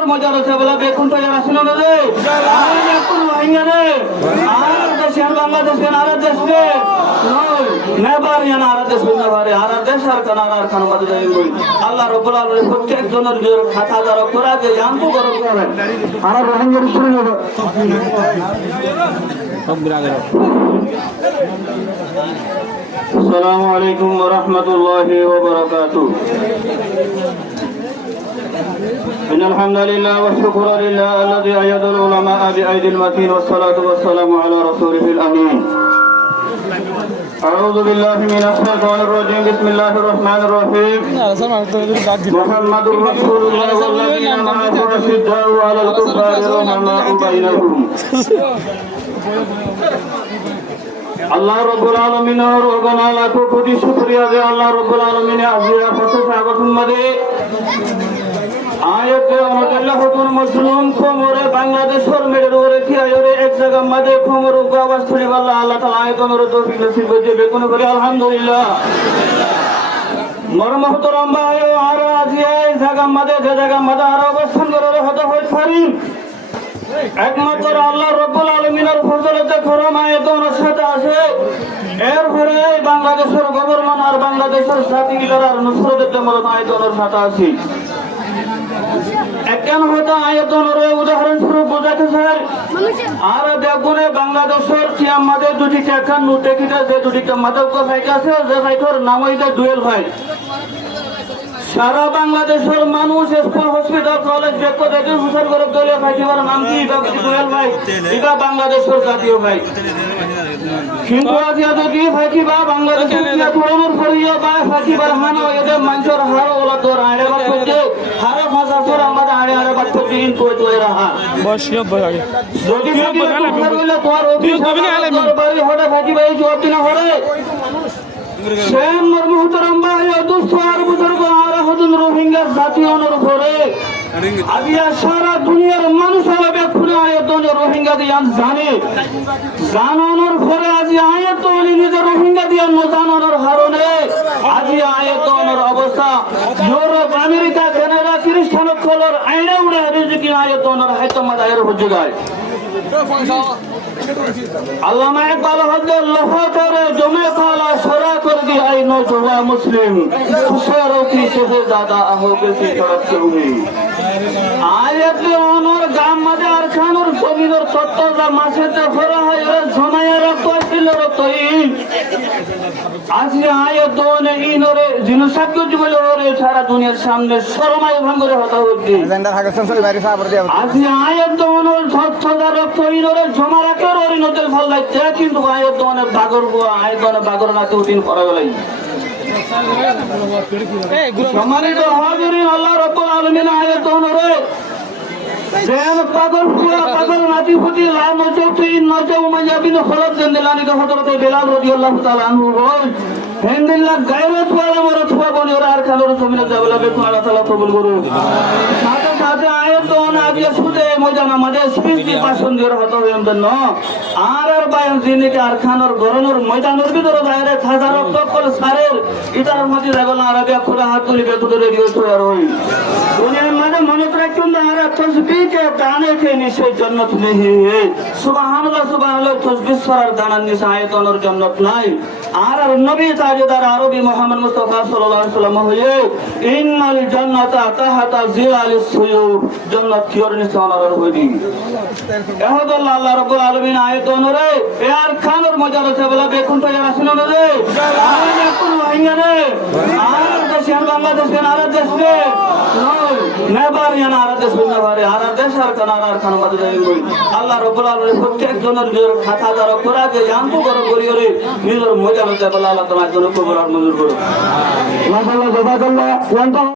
খানোর মজা রয়েছে বলে বেকুন তো যারা শুনে রে বেকুন ভাইয়া রে আর দেশে বাংলাদেশে আর দেশে নেবার ইয়ানা আর দেশ না পারে আর দেশ আর খান মজা দেই আল্লাহ রাব্বুল আলামিন প্রত্যেক জনের জোর খাতা দ্বারা করা যে জানবো করো করে আর রোহিঙ্গার শুরু হবে সব গ্রাগে আসসালামু আলাইকুম ওয়া রাহমাতুল্লাহি ওয়া বারাকাতুহু إن الحمد لله والشكر لله الذي أيد العلماء بأيدي المتين والصلاة والسلام على رسوله الأمين أعوذ بالله من الشيطان الرجيم بسم الله الرحمن الرحيم محمد رسول الله والذين معه أشداء على الكفار رحماء بينهم আল্লাহ রাব্বুল আলামিনের অগণা লাখো কোটি শুকরিয়া যে আল্লাহ রাব্বুল আলামিনে আজিরা ফসল স্বাগতম মাদে আয়াতে অনুযায়ী হুকুম মুসলিম কোমরে বাংলাদেশের মেডের ওরে কি আয়রে এক জায়গা মাদে কোমর উগাবাস ছড়ি আল্লাহ আল্লাহ তাআলা আয়াতনের তৌফিক নসিব করে বেকুন করে আলহামদুলিল্লাহ মর মুহতারাম ভাই আর আজি এই জায়গা মাদে যে জায়গা মাদে আর অবস্থান করে হতে হয় পারি একমাত্র আল্লাহ রাব্বুল আলামিনের ফজলতে করম আয়াতনের সাথে আছে এরপরে বাংলাদেশের গভর্নমেন্ট আর বাংলাদেশের জাতিগিলার আর নুসরতের জন্য আয়াতনের সাথে আছে একখান হয়তো আয়াতনের উদাহরণস্বরূপ বোঝাতে চাই আর দেখুনে বাংলাদেশের আমাদের দুটি টাকা নোটে কিটা যে দুটি মাদক ভাই আছে যে ভাইটার নাম হইতে ডুয়েল ভাই সারা বাংলাদেশের মানুষ স্কুল হসপিটাল কলেজ দেখো দেখে হুসার করে দলীয় ভাইটিবার নাম কি ডুয়েল ভাই এটা বাংলাদেশের জাতীয় ভাই কিন্তু আজ যদি ভাইটিবা বাংলাদেশের পুরনোর ফরিয়া বা ভাইটিবার হানো এদের মানুষের হারো ওলা তোর আড়ে বাদ করতে হারে ভাষা তোর আমাদের আড়ে বাদ করতে দিন তোই রাহা বসিয়া বহাগে যদি বলে তোর অফিস তোর বাড়ি হড়ে ভাইটিবা এই জবাব দিনা হড়ে সেম মুহতারাম ভাই দোস্ত আর বুজুর্গ আর হদুন রোহিঙ্গা জাতীয়নের উপরে আজিয়া সারা দুনিয়ার মানুষ হবে খুলে আয়াতন রোহিঙ্গা দিয়ান জানানোর পরে আজি আয়াতন নিজে রোহিঙ্গা দিয়ান জানানোর কারণে আজি আয়াতনের অবস্থা ইউরোপ আমেরিকা কানাডা খ্রিস্টান কলর আইনা উড়ে রিজিকি আয়াতনের হাইতমা দায়ের হচ্ছে যায় আল্লামা ইকবাল হযরত লফা করে জমে কালা সরা করে দি আই নওজওয়া মুসলিম খুশারো কি সে দাদা আহোগে সে তরফ से हुई আয়াতে ওনর গাম মাদে আর খানোর জমিনের সত্তরটা মাসেতে ফরা হয় এর জমায়া রাখতো ছিল রতই আজি আয়াত দোনে ইনরে জিনসাক্য জুবলে ওরে সারা দুনিয়ার সামনে শরমায় ভাঙরে হতা হচ্ছে জেন্ডার হাগসন সই বাইরে সাবর দিয়া আজি আয়াত দোনের সত্তরটা রক্ত ইনরে জমা রাখে ওরে নতের ফল লাগছে কিন্তু আয়াত দোনে বাগর গোয়া আয়াত দোনে বাগর নাতে উঠিন করা গলাই সম্মানিত হাজিরিন আল্লাহ রাব্বুল আলামিন আয়াতনরে যেন পাগল পুরা পাগল নাতি ফুটি লা নজতুইন নজউ মায়াবিন খলদ জেন্দেলানি কা হযরত বেলাল রাদিয়াল্লাহু তাআলা আনহু বল হেন্দিল্লাহ গায়রত ওয়ালা মরত ওয়া বনি ওরা আর খালোর জমিনে যাবলা বেকুন আল্লাহ তাআলা কবুল করুন সাথে সাথে আয়াতন আগে সুদে মজানা মাদে স্পিচি ভাষণ দিয়ে হতো এমন আর বায়ন জিনিকে আর খানোর গরনোর ময়দানের ভিতরে বাইরে হাজার টকল সারের ইতার মধ্যে যাবলা আরবিয়া খোলা হাত তুলি বেতুরে রেডিও তৈরি হই দুনিয়ার মধ্যে মনে রাখুন আর তসবিহ কে দানে কে নিশে জান্নাত নেহি হে সুবহানাল্লাহ সুবহানাল্লাহ তসবিহ সরার দানার নিশে আয়াতনের জান্নাত নাই আর নবী তাজদার আরবি মুহাম্মদ মুস্তাফা সাল্লাল্লাহু আলাইহি ওয়াসাল্লাম হয়ে ইন্নাল জান্নাতা তাহাতা জিলালিস সুয়ুব জান্নাত কিওর নিশে আনার হইদি এহদাল্লাহ আল্লাহ রাব্বুল আলামিন আয়াতনরে আর খানোর মজা রয়েছে বলে বেকুন তো যারা শুনে রে আর বেকুন ভাইয়া রে আর দেশে বাংলাদেশে আর দেশে নেবার ইয়ানা আর দেশ না পারে আর দেশ আর খান মজা দেই আল্লাহ রাব্বুল আলামিন প্রত্যেক জনের জোর খাতা দ্বারা করা যে জানবো করো করিওরে নিজের মজা রয়েছে বলে আল্লাহ তোমার জন্য কবুল আর মঞ্জুর করো মাশাআল্লাহ জাযাকাল্লাহ